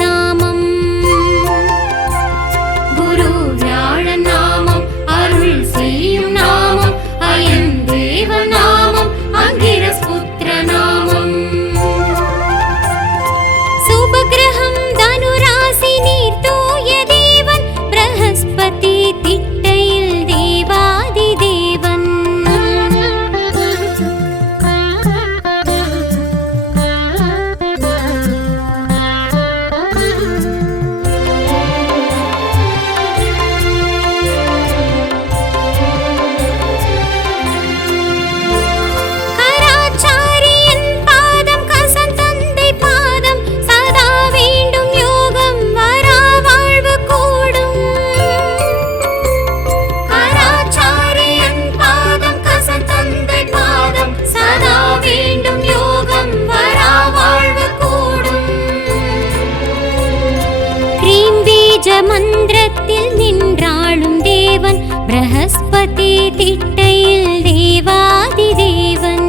நாமம். குரு வியாழன் நாமம் அருள் செய்யும் நாமம். அயன் தேவ நாமம் அங்கிரஸ் புத்திர நாமம். சுபகிரகம் தனுராசி நீர் தூய தேவன் பிரஹஸ்பதி திட்டையில் தேவாதி தேவன். மந்திரத்தில் நின்றாளும் தேவன் பிரஹஸ்பதி திட்டையில் தேவாதி தேவன்.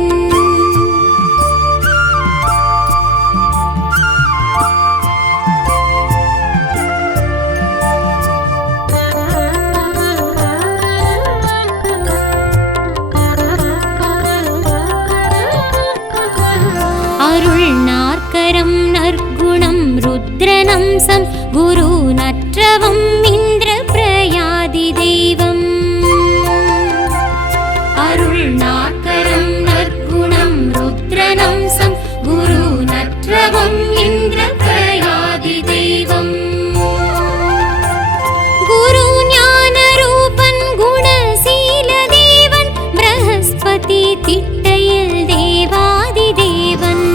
அருள் நாற்கரம் நற்குணம் ருத்ரநம்சம் குரு நற்றவம் இந்திர பிரயாதி தெய்வம். அருள் நாற்கரம் நற்குணம் ருத்ரநம்சம் குரு நற்றவம் இந்திர பிரயாதி தெய்வம். குரு ஞான ரூபன் குணசீல தேவன் பிரஹஸ்பதி திட்டையில் தேவாதி தேவன்.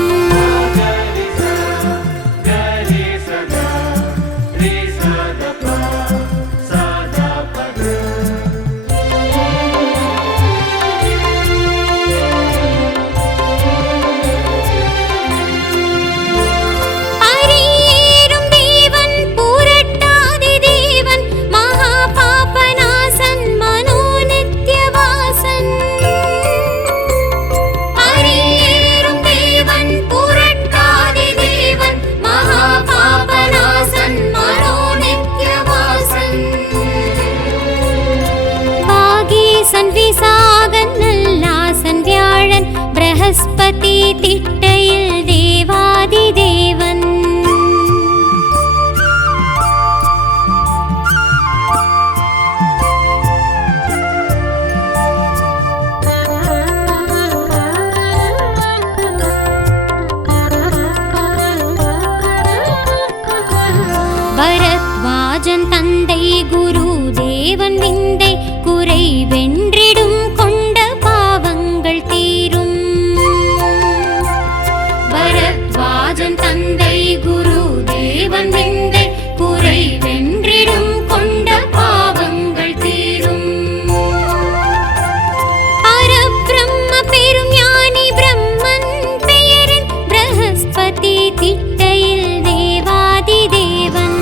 பிரஹஸ்பதி திட்டையில் தேவாதி தேவன். பரத்வாஜன் தந்தை குரு தேவன் விந்தை குறை வென்றிடும் கொண்ட பாவங்கள் தீரும். பரத்வாஜன் தந்தை குரு தேவன் விந்தை குறை வென்றிடும் கொண்ட பாவங்கள் தீரும். பரபிரம்ம பெரும் ஞானி பிரம்மன் பெயரின் பிரஹஸ்பதி திட்டையில் தேவாதி தேவன்.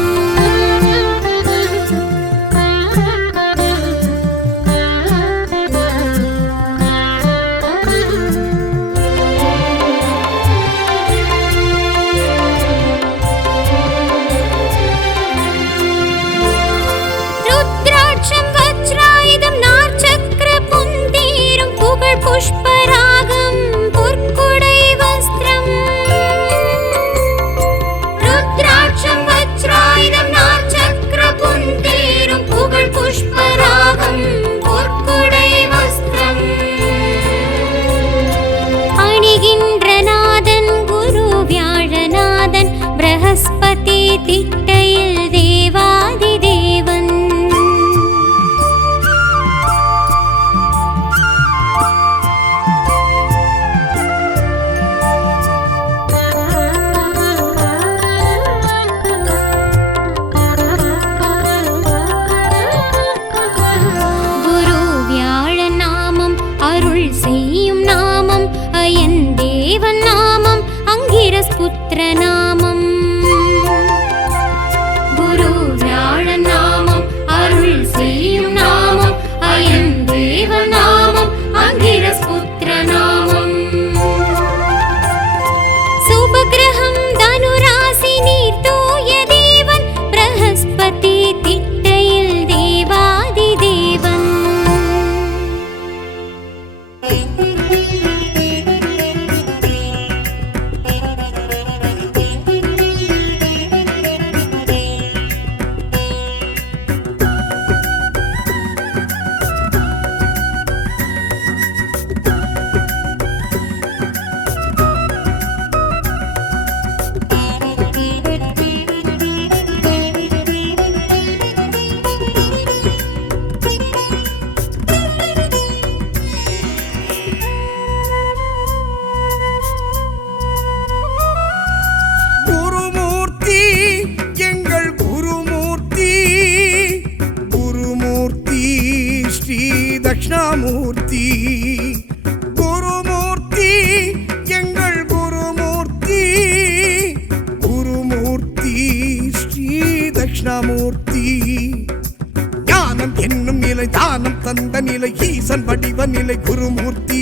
நிலை ஈசன் வடிவ நிலை குருமூர்த்தி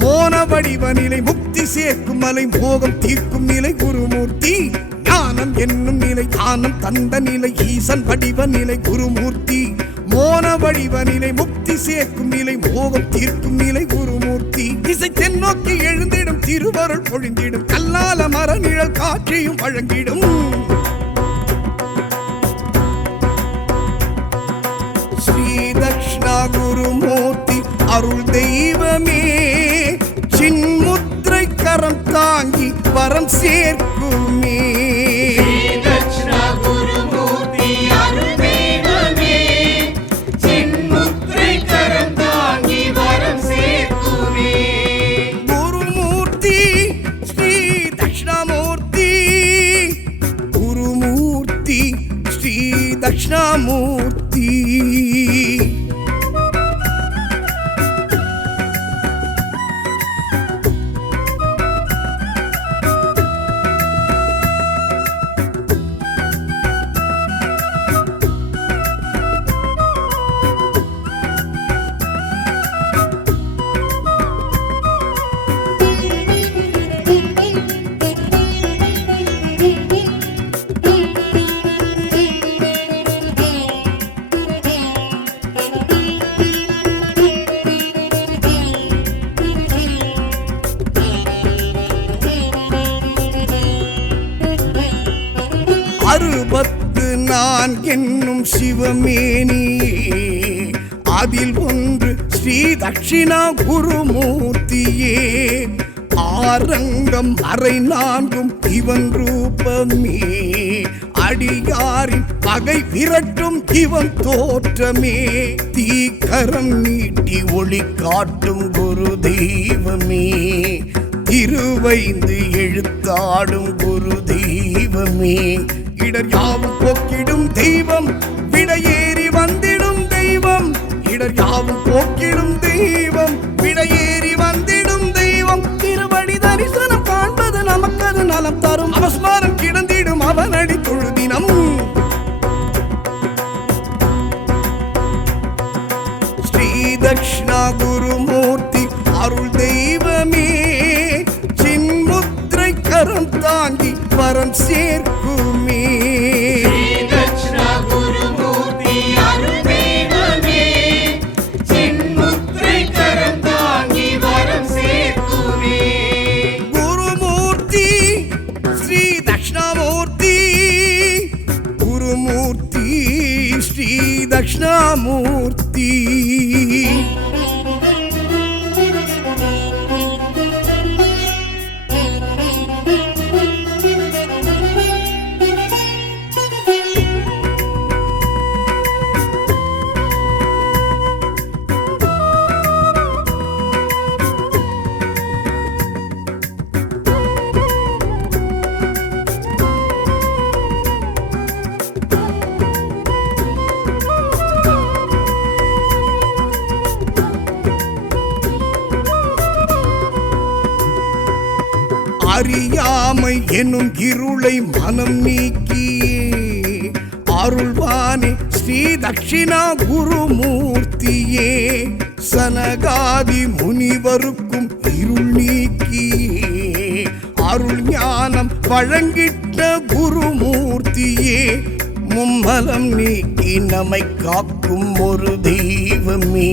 மோன வடிவ நிலை முக்தி சேர்க்கும் மலை மோகம் தீர்க்கும் நிலை குருமூர்த்தி ஞானம் என்னும் நிலை ஞானம் தந்த நிலை ஈசன் வடிவ நிலை குருமூர்த்தி மோன வடிவ நிலை முக்தி சேர்க்கும் நிலை மோகம் தீர்க்கும் நிலை குருமூர்த்தி இசை தென்னோக்கி எழுந்திடும் திருவருள் பொழிந்திடும் கல்லால மர நிழல் காட்சியும் வழங்கிடும் ஸ்ரீ தக்ஷணா குருமூர்த்தி அருள் தெய்வமே சின்முத்திரை கரம் தாங்கி வரம் சேர்க்குமே தக்ஷணாமூர்த்தி அறுபத்து நான் என்னும் சிவமேனியே அதில் ஒன்று ஸ்ரீ தட்சிணா குருமூர்த்தியே ஆரங்கம் அரை நான்கும் இவன் ரூபமே அடியாரின் பகை விரட்டும் இவன் தோற்றமே தீக்கரம் நீட்டி ஒளி காட்டும் குரு தெய்வமே திருவைந்து எழுத்தாடும் குரு தெய்வமே இடர் யாவும் போக்கிடும் தெய்வம் விடையேறி வந்திடும் தெய்வம் இடர் யாவும் போக்கிடும் தெய்வம் விடையேறி வந்திடும் தெய்வம் திருவடி தரிசனம் காண்பது நமக்கது நலம் தரும் அவஸ்மாரம் கிடந்திடும் அவனடி தொழுதினம் ஸ்ரீ தக்ஷணா குருமூர்த்தி அருள் தெய்வமே சின்முத்திரை கரம் தாங்கி வரம் சேர்க்குமே குருமூர்த்தி ஸ்ரீ தக்ஷணாமூர்த்தி குருமூர்த்தி ஸ்ரீ தக்ஷணாமூர்த்தி அறியாமை எனும் இருளை மனம் நீக்கியே அருள்வானே ஸ்ரீ தட்சிணா குருமூர்த்தியே சனகாதி முனிவருக்கும் இருள் நீக்கியே அருள் ஞானம் வழங்கிட்ட குருமூர்த்தியே மும்மலம் நீக்கி நம்மை காக்கும் ஒரு தெய்வமே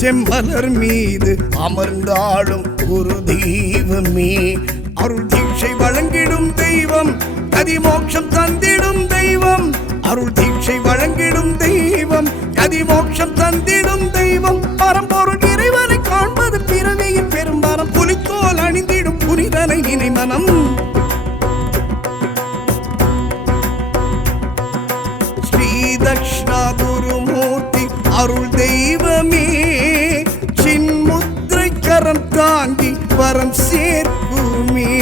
செம்மலர் மீது அமர்ந்தாடும் ஒரு தெய்வமே அருள் தீட்சை வழங்கிடும் தெய்வம் கதிமோட்சம் தந்திடும் தெய்வம் அருள் தீட்சை வழங்கிடும் தெய்வம் கதிமோட்சம் தந்திடும் தெய்வம் பரம்பொருள் இறைவனை காண்பது பிறவியின் பெரும்பாரம் புலித்தோல் அணிந்திடும் புனிதனை நினை மனம் ஸ்ரீ தக்ஷணா குருமூர்த்தி அருள் தெய்வமே சின்முத்திரை கரம் தாங்கி வரம் சேர்க்குமே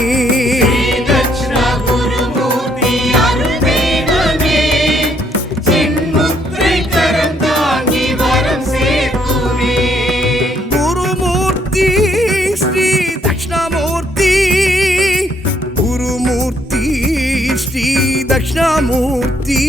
குருமூர்த்தி ஸ்ரீ தக்ஷணாமூர்த்தி குருமூர்த்தி ஸ்ரீ தக்ஷணாமூர்த்தி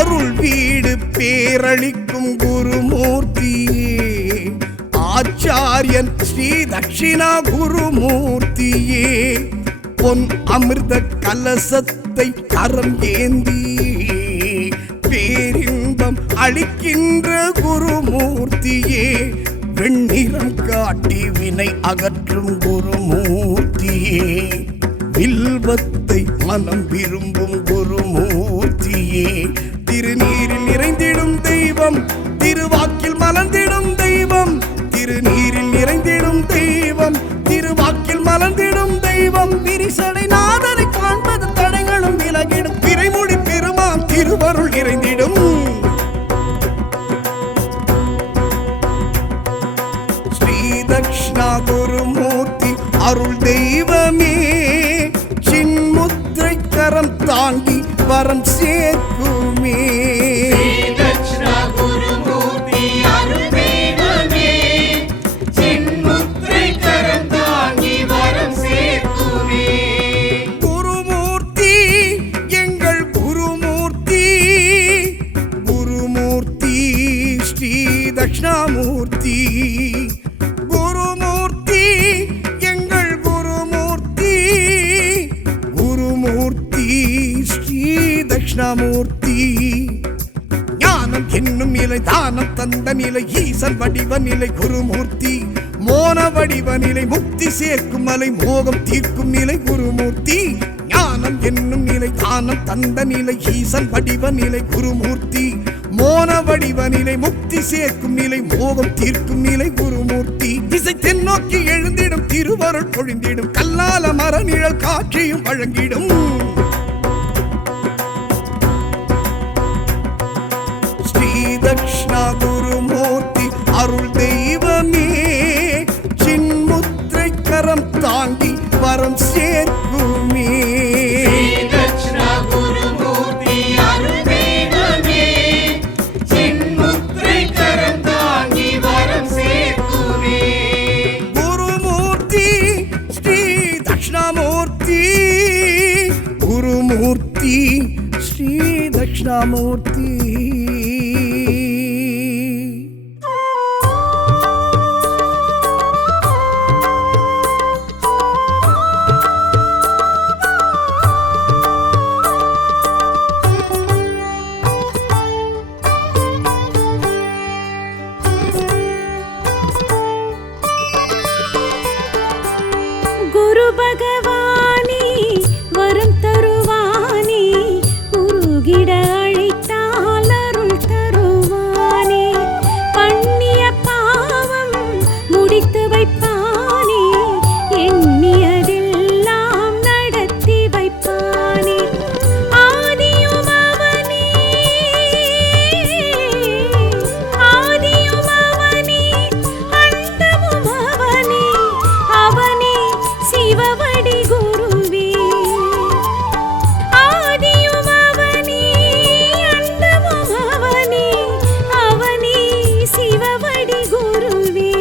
அருள் வீடு பேரளிக்கும் குருமூர்த்தியே ஆச்சாரியன் ஸ்ரீ தட்சிணா குருமூர்த்தியே பொன் அமிர்த கலசத்தை கரம் ஏந்தி பேரின்பம் அளிக்கின்ற குருமூர்த்தியே வெண்ணிறம் காட்டி வினை அகற்றும் குருமூர்த்தியே வில்வத்தை மனம் விரும்பும் குருமூர்த்தியே திருநீரில் நிறைந்திடும் தெய்வம் திருவாக்கில் மலர்ந்திடும் தெய்வம் திருநீரில் நிறைந்திடும் தெய்வம் திருவாக்கில் மலர்ந்திடும் தெய்வம் விரிசடை நாதனை காண்பது தடைகளும் விலகிடும் பிறைமொழி பெருமான் திருவருள் நிறைந்திடும் ஸ்ரீ தக்ஷணா குருமூர்த்தி அருள் தெய்வமே சின்முத்திரை கரம் தாங்கி வரம் சேர்க்குமே தட்சிணாமூர்த்தி குருமூர்த்தி எங்கள் குருமூர்த்தி குருமூர்த்தி ஸ்ரீ தட்சிணாமூர்த்தி ஞானம் என்னும் நிலை தானம் தந்த நிலை ஈசன் வடிவ நிலை குருமூர்த்தி மோன வடிவ நிலை முக்தி சேர்க்கும் மலை மோகம் தீர்க்கும் நிலை குருமூர்த்தி ஞானம் என்னும் நிலை தானம் தந்த நிலை ஈசன் வடிவ நிலை குருமூர்த்தி மோன வடிவ நிலை முக்தி சேர்க்கும் நிலை மோகம் தீர்க்கும் நிலை குருமூர்த்தி திசை தென்னோக்கி எழுந்திடும் திருவருள் பொழிந்திடும் கல்லால மர நிழல் காட்சியும் வழங்கிடும் ஸ்ரீ தக்ஷணா குருமூர்த்தி அருள் தெய்வமே சின்முத்திரை கரம் தாங்கி வரம் சேர்க்குமே குருமூர்த்தி ஸ்ரீ தட்சிணாமூர்த்தி குரு பகவானே வரம் தருவானே உருகிட அழைத்தால் அருள் தருவானே பண்ணிய பாவம் முடித்து வைப்பானே எண்ணியதெல்லாம் நடத்தி வைப்பானே ஆதியும் அவனே ஆதியும் அவனே அந்தமும் அவனே அவனே சிவவடி குருவே ஆதியும் அவனே அந்தமும் அவனே அவனே சிவவடி குருவே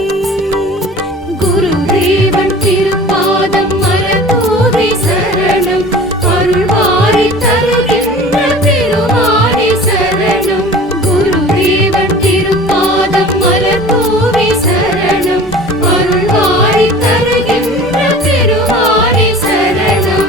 குருதேவன் திருப்பாதம் மலர்தூவி சரணம் அருள்வாரி தருகின்ற திருமாலே சரணம் குருதேவன் திருப்பாதம் மலர்தூவி சரணம் அருள்வாரி தருகின்ற திருமாலே சரணம்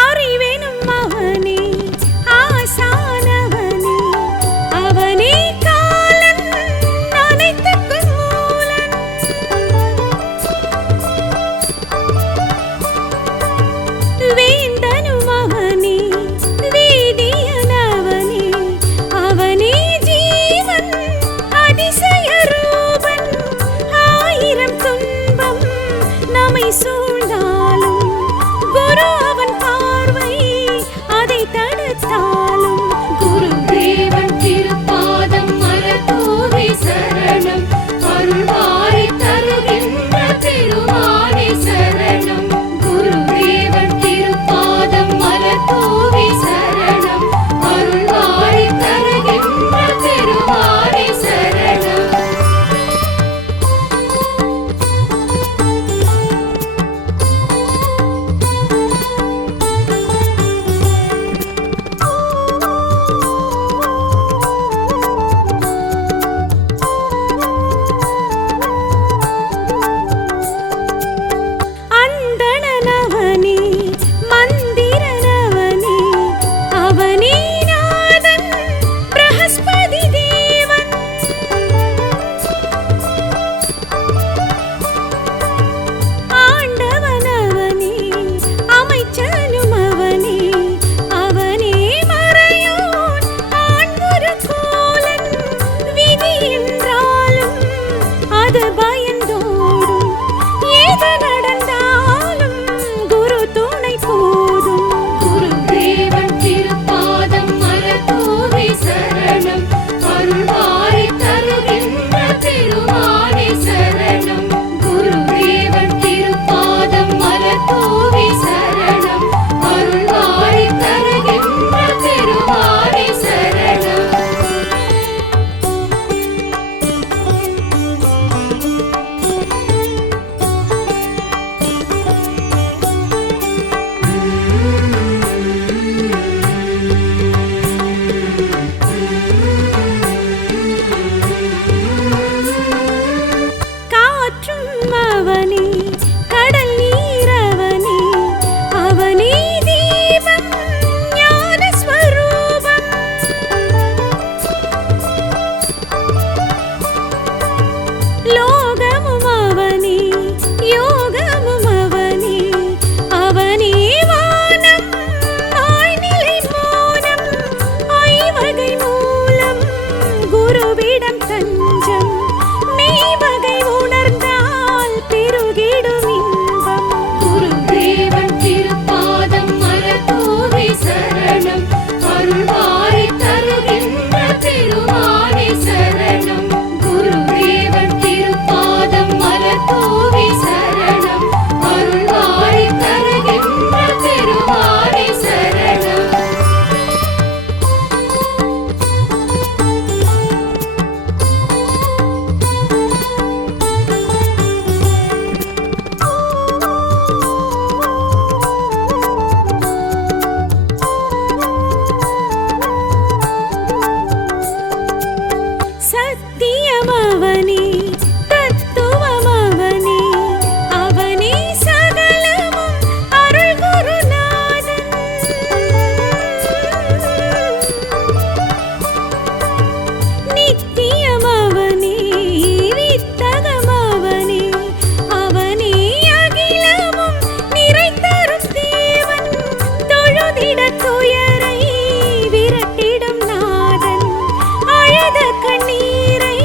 அறிவெனும் அவனே ஆசானவனே அவனே காலன் அனைத்துக்கும் மூலன் வேந்தனும் அவனே வேதியனவனே அவனே ஜீவன் அதிசய ரூபன் ஆயிரம் துன்பம் நம்மை சூழ்ந்தாலும் குரு அவன் பார்வை அதை தடுத்தாலும் குருதேவன் திருப்பாதம் மலர்தூவி சரணம் அருள்வாரி தருகின்ற திருமாலே சரணம் குருதேவன் திருப்பாதம் மலர் தூவி சரணம் அருள்வாரி தருகின்ற திருமாலே சரணம். சத்தியமவனே தத்துவமவனே அவனே சகலமும் அருள் குருநாதன். நித்தியமவனே வித்தகமவனே அவனே அகிலமும் நிறைத்தரும் தேவன். தொழுதிட துயரை விரட்டிடும் நாதன் அழுத கண்ணீரை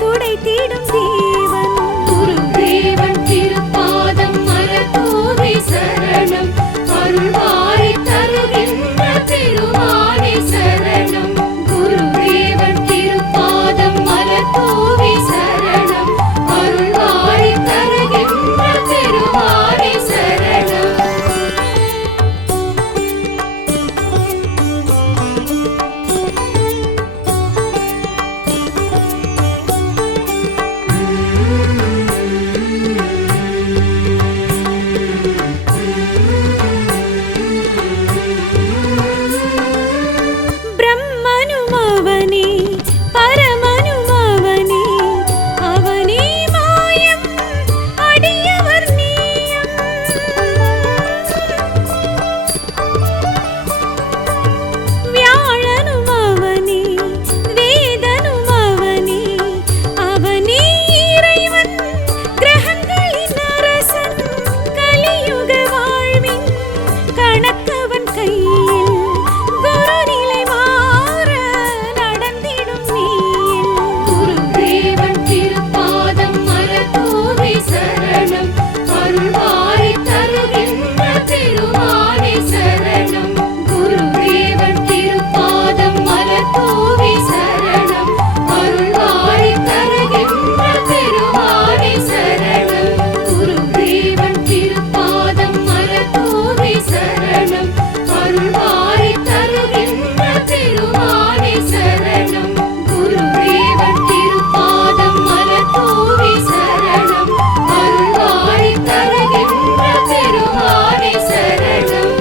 துடைத்திடும் தேவன். குருதேவன் திருப்பாதம் மலர் தூவி சரணம் அருள்வாரி தருகின்ற திருமாலே சரணம். குருதேவன் திருப்பாதம் மலர் தூவி சரணம் அருள்வாரி தருகின்ற திருமாலே சரணம். பிரம்மனுமவனே பரமனுமவனே அவனே மாயம் அடியவர் நேயம். வியாழனுமவனே வேதனுமவனே அவனே இறைவன் கிரகங்களின் அரசன். கலியுக வாழ்வின் கணக்கவன் கையில் குருநிலை மாற நடந்திடும் நீயில். குருதேவன் திருப்பாதம் மலர் தூவி சரணம் அருள்வாரி தருகின்ற திருமாலே சரணம். குருதேவன் திருப்பாதம் மலர் தூவி சரணம் அருள்வாரி தருகின்ற திருமாலே சரணம். குருதேவன் திருப்பாதம் மலர் தூவி சரணம் அருள்வாரி தருகின்ற திருமாலே சரணம். குருதேவன் திருப்பாதம் மலர் தூவி சரணம் அருள்வாரி தருகின்ற திருமாலே சரணம்.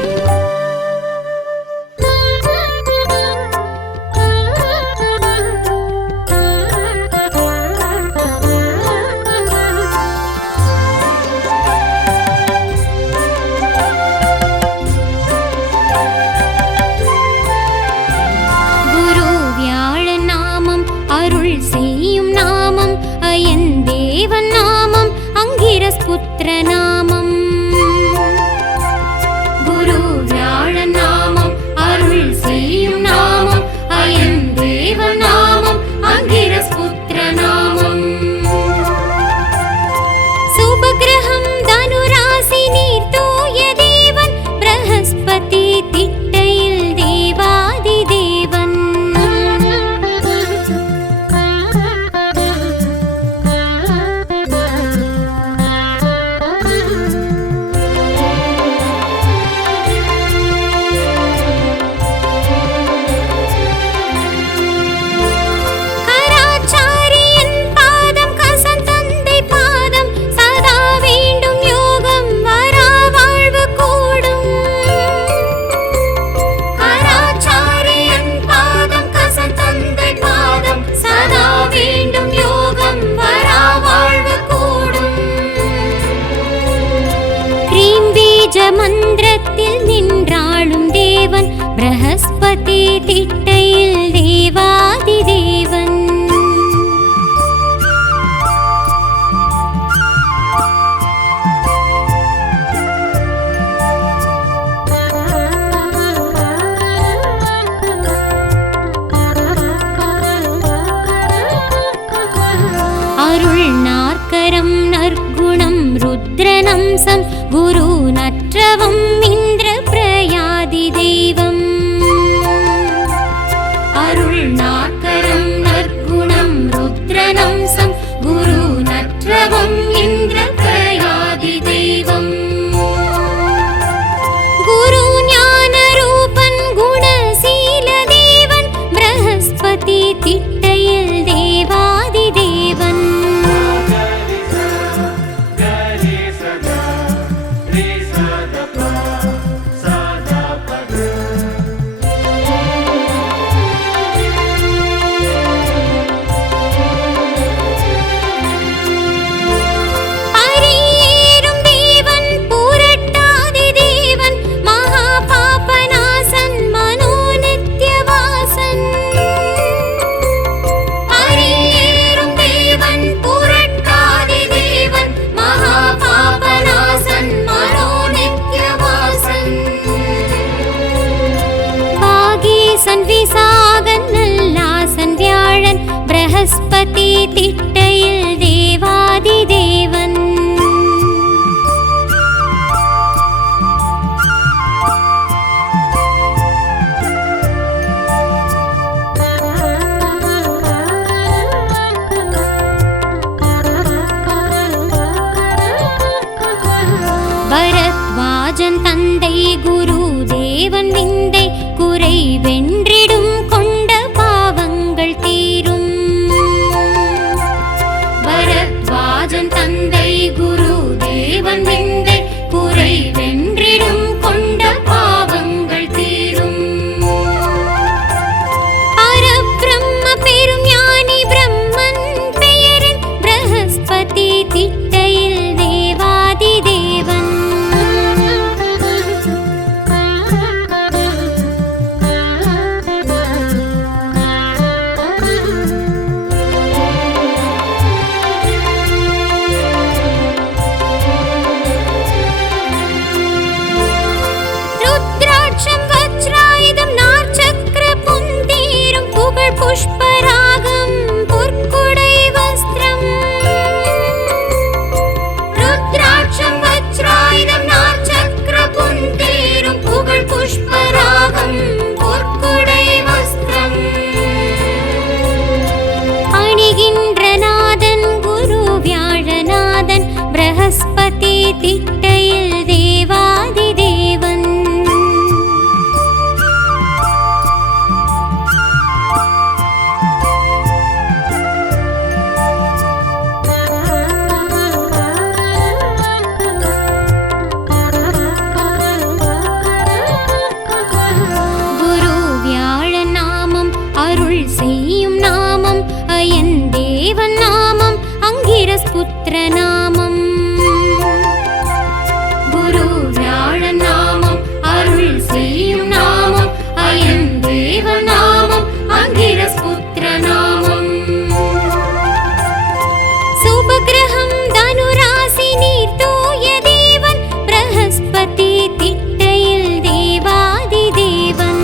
குரு வியாழன் நாமம் அருள் செய்யும் நாமம் அயன் தேவன் நாமம் அங்கிரஸ் புத்திர நாமம். குரு வியாழன் நாமம் அருள் செய்யும் நாமம் அயன் தேவன் நாமம் அங்கிரஸ் புத்திர நாமம். சுபகிரகம் தனுராசி நீர் தூய தேவன் பிரஹஸ்பதி திட்டையில் தேவாதி தேவன். கராச்சாரியன் பாதம் கசன் தந்தை பாதம் சதா வேண்டும் யோகம் வரா வாழ்வு கூடும். கராச்சாரியன் பாதம் கசன் தந்தை பாதம் சதா வேண்டும் யோகம் வரா வாழ்வு கூடும். க்ரீம் பீஜ மந்திரத்தில் நின்றாளும் தேவன் பிரஹஸ்பதி திட்டையில் தேவாதி தேவன். அருள் நாற்கரம் நற்குணம் ருத்ரநம்சம் குரு நற்றவம் இந்திர பிரயாதி தெய்வம். அருள் நாற்கரம் நற்குணம் ருத்ரநம்சம் குரு நற்றவம் இந்திர பிரயாதி தெய்வம். குரு ஞான ரூபன் குணசீல தேவன் பிரஹஸ்பதி திட்டையில் தேவாதி தேவன். விசாகன் நல்லாசன் வியாழன் பிரஹஸ்பதி திட்டையில் தேவாதி தேவன். பரத்வாஜன் தந்தை குரு தேவன் விந்தை குறை வென்றிடும் கொண்ட பாவங்கள் தீரும். பரத்வாஜன் தந்தை குரு தேவன் விந்தை குறை வென்றிடும் கொண்ட பாவங்கள் தீரும். பரபிரம்ம பெரும் ஞானி பிரம்மன் பெயரின் பிரஹஸ்பதி திட்டையில் தேவாதி தேவன். ருத்ராட்சம் வஜ்ராயுதம் நாற்சக்கர புந்தீரும் புகழ் புஷ்பராகம் பொற்குடை வஸ்திரம். ருத்ராட்சம் வஜ்ராயுதம் நாற்சக்கர புந்தீரும் புகழ் புஷ்பராகம் பொற்குடை வஸ்திரம். அணிகின்ற நாதன் குரு வியாழநாதன் பிரஹஸ்பதி திட்டையில் தேவாதி தேவன். குரு வியாழன் நாமம் அருள் செய்யும் நாமம் அயன் தேவன் நாமம் அங்கிரஸ் புத்திர நாமம். குரு வியாழன் நாமம் அருள் செய்யும் நாமம் அயன் தேவன் நாமம் அங்கிரஸ் புத்திர நாமம். சுபகிரகம் தனுராசி நீர் தூய தேவன் பிரஹஸ்பதி திட்டையில் தேவாதி தேவன்.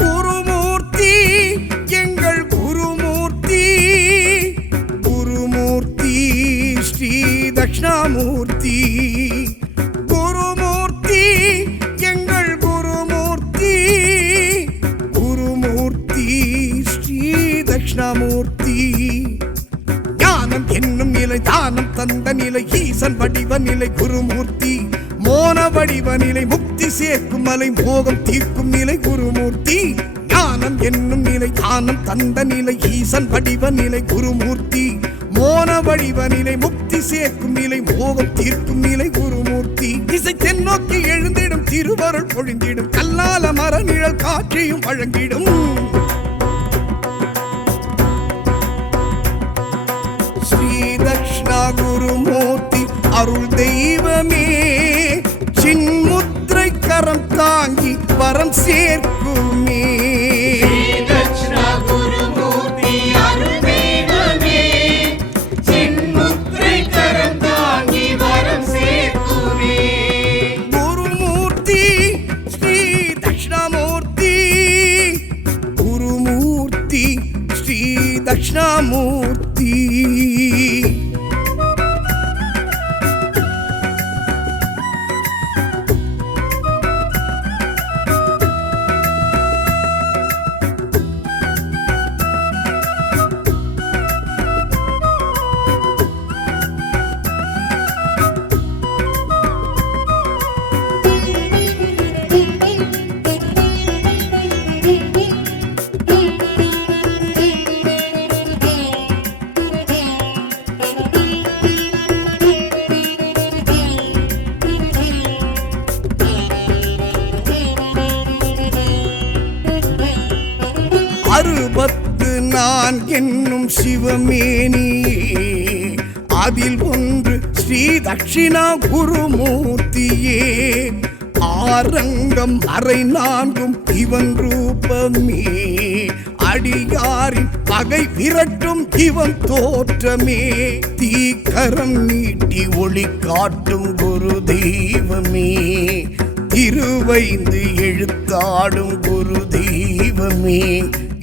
குருமூர்த்தி எங்கள் குருமூர்த்தி, குருமூர்த்தி ஸ்ரீ தட்சிணாமூர்த்தி. குருமூர்த்தி எங்கள் குருமூர்த்தி, குருமூர்த்தி ஸ்ரீ தட்சிணாமூர்த்தி. ஞானம் என்னும் நிலை தானம் தந்த நிலை ஈசன் வடிவ நிலை குருமூர்த்தி. மோன வடிவ நிலை முக்தி சேர்க்கும் மலை மோகம் தீர்க்கும் நிலை குருமூர்த்தி. ஞானம் என்னும் நிலை தானம் தந்த நிலை ஈசன் வடிவ நிலை குருமூர்த்தி. மோன வடிவ நிலை முக்தி சேர்க்கும் நிலை மோகம் தீர்க்கும் நிலை குருமூர்த்தி. இசை தென்னோக்கி எழுந்திடும் திருவருள் பொழிந்திடும் கல்லால மர நிழல் காட்சியும் வழங்கிடும். ஸ்ரீ தக்ஷணா குருமூர்த்தி அருள் தெய்வமே, சின்முத்திரை கரம் தாங்கி வரம் சேர்க்குமே. தட்சிணாமூர்த்தி. அறுபத்து நான் என்னும் சிவமேனி, அதில் ஒன்று ஸ்ரீ தட்சிணா குருமூர்த்தியே. ஆரங்கம் அரை நான்கும் இவன் ரூபமே, அடியாரின் பகை விரட்டும் இவன் தோற்றமே. தீக்கரம் நீட்டி ஒளி காட்டும் குரு தெய்வமே, திருவைந்து எழுத்தாடும் குரு தெய்வமே.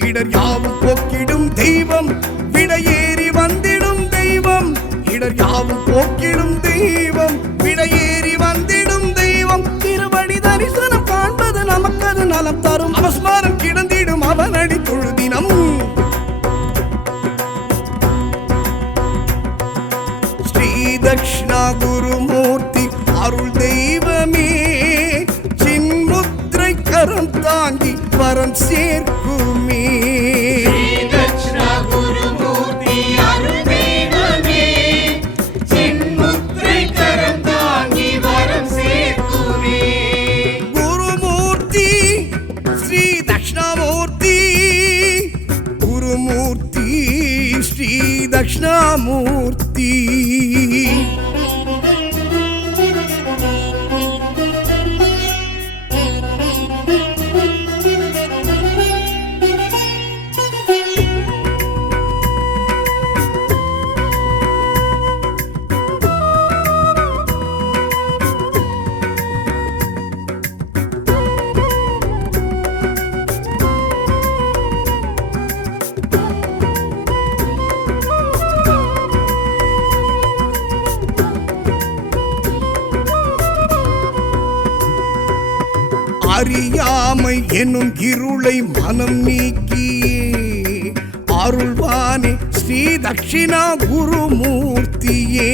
இடர் யாவும் போக்கிடும் தெய்வம், விடையேறி வந்திடும் தெய்வம். இடர் யாவும் போக்கிடும் தெய்வம், விடையேறி வந்திடும் தெய்வம். திருவடி தரிசனம் காண்பது நமக்கது நலம் தரும், அவஸ்மாரம் கிடந்திடும் அவனடி தொழுதினம். ஸ்ரீ தட்சிணா குருமூர்த்தி அருள் தெய்வமே, சின்முத்திரை கரம் தாங்கி வரம் சேர்க்குமே. தட்சிணா குருமூர்த்தி அருள் தெய்வமே, சின்முத்திரை கரம் தாங்கி வரம் சேர்க்குமே. குருமூர்த்தி ஸ்ரீ தட்சிணாமூர்த்தி, குருமூர்த்தி ஸ்ரீ தட்சிணாமூர்த்தி. அறியாமை எனும் இருளை மனம் நீக்கியே அருள்வானே ஸ்ரீ தட்சிணா குருமூர்த்தியே.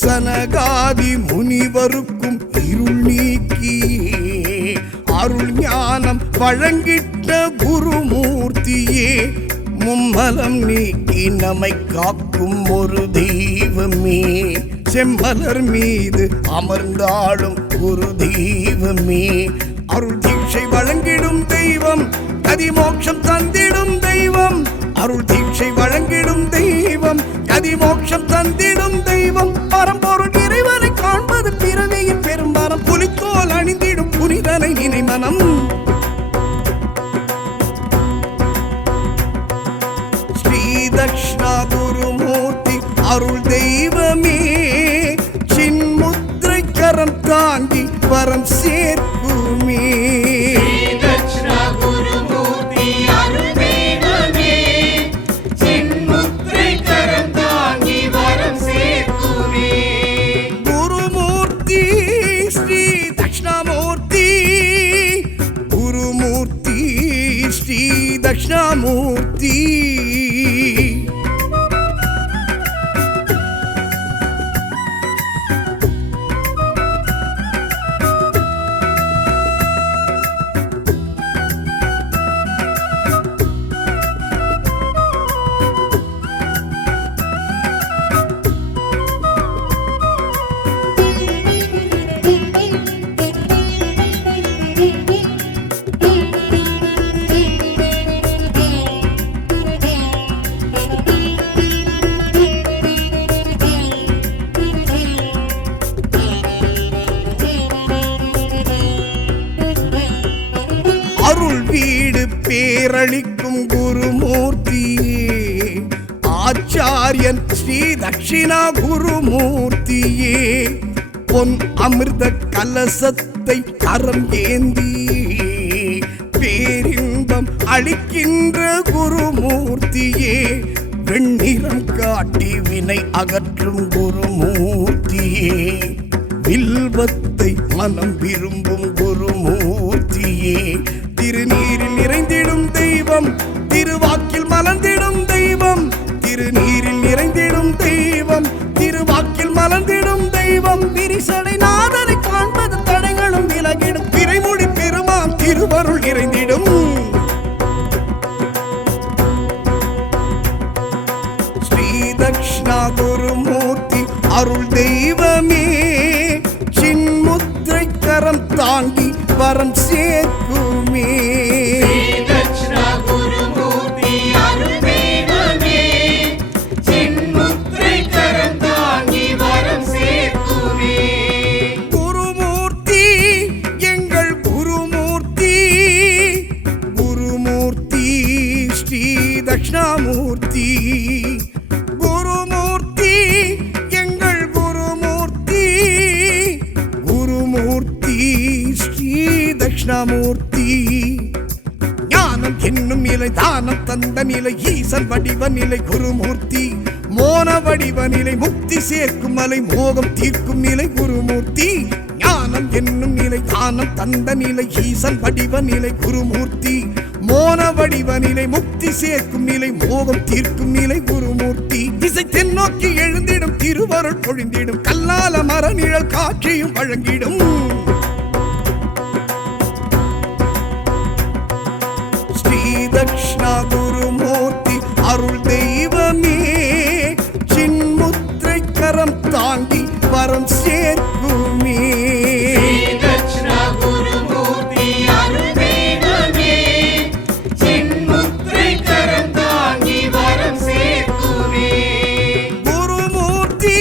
சனகாதி முனிவருக்கும் இருள் நீக்கியே அருள் ஞானம் வழங்கிட்ட குருமூர்த்தியே. மும்மலம் நீக்கி நம்மை காக்கும் ஒரு தெய்வமே, செம்மலர் மீது அமர்ந்தாடும் குரு தெய்வமே. அருள் தீட்சை வழங்கிடும் தெய்வம், கதி மோட்சம் தந்திடும் தெய்வம். அருள் தீட்சை வழங்கிடும் தெய்வம், கதி மோட்சம் தந்திடும் தெய்வம். பரம்பொருள் இறைவனை காண்பது பிறவியின் பெரும்பரம், புலித்தோல் அணிந்திடும் புனிதனை நினை மனம். ஸ்ரீ தட்சிணா குருமூர்த்தி அருள் தெய்வமே, சின்முத்திரை கரம் தாங்கி வரம் சேர்க்குமே. தட்சிணா குருமூர்த்தி அருள் தெய்வமே, சின்முத்திரை கரம் தாங்கி வரம் சேர்க்குமே. குருமூர்த்தி ஸ்ரீ தட்சிணாமூர்த்தி, குருமூர்த்தி ஸ்ரீ தட்சிணாமூர்த்தி. அருள் வீடு பேரளிக்கும் குருமூர்த்தியே, ஆச்சாரியன் ஸ்ரீ தட்சிணா குருமூர்த்தியே. பொன் அமிர்த கலசத்தை கரம் ஏந்தி பேரின்பம் அளிக்கின்ற குருமூர்த்தியே, வெண்ணிறம் காட்டி வினை அகற்றும் குருமூர்த்தியே, வில்வத்தை மனம் விரும்பும் குருமூர்த்தியே, திருநீரில் நிறைந்திடும் தெய்வம், திருவாக்கில் மலர்ந்திடும் தெய்வம், திருநீரில் நிறைந்திடும் தெய்வம், திருவாக்கில் மலர்ந்திடும் தெய்வம், விரிசடை நாதனை காண்பது தடைகளும் விலகிடும், திரைமொழி பெருமான் திருவருள் நிறைந்திடும். ஸ்ரீ தக்ஷணா குருமூர்த்தி அருள் தெய்வமே, சின்முத்திரை கரம் தாங்கி வரம் சேர்க்குமே. தட்சிணா குருமூர்த்தி அருள் தெய்வமே, சின்முத்திரை கரம் தாங்கி வரம் சேர்க்குமே. குருமூர்த்தி எங்கள் குருமூர்த்தி, குருமூர்த்தி ஸ்ரீ தட்சிணாமூர்த்தி, குருமூர்த்தி எங்கள் குருமூர்த்தி, குருமூர்த்தி ஸ்ரீ தட்சிணாமூர்த்தி. ஞானம் என்னும் நிலை, தானம் தந்த நிலை, ஈசன் வடிவ நிலை குருமூர்த்தி, மோன வடிவ நிலை, முக்தி சேர்க்கும் மலை, மோகம் தீர்க்கும் நிலை குருமூர்த்தி. ஞானம் என்னும் நிலை, தானம் தந்த நிலை, ஈசன் வடிவ நிலை குருமூர்த்தி, மோன வடிவ நிலை, முக்தி சேர்க்கும் நிலை, மோகம் தீர்க்கும் நிலை குருமூர்த்தி. திசை தென்னோக்கி எழுந்திடும் திருவருள் பொழிந்திடும், கல்லால மர நிழல் காட்சியும் வழங்கிடும். ஸ்ரீ தக்ஷணா குருமூர்த்தி அருள் தெய்வமே, சின்முத்திரை கரம் தாங்கி வரம் சேர்க்குமே. தட்சிணா குருமூர்த்தி அருள் தெய்வமே, சின்முத்திரை கரம் தாங்கி வரம் சேர்க்குமே. குருமூர்த்தி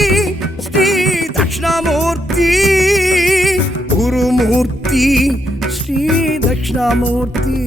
ஸ்ரீ தட்சிணாமூர்த்தி, குருமூர்த்தி ஸ்ரீ தட்சிணாமூர்த்தி.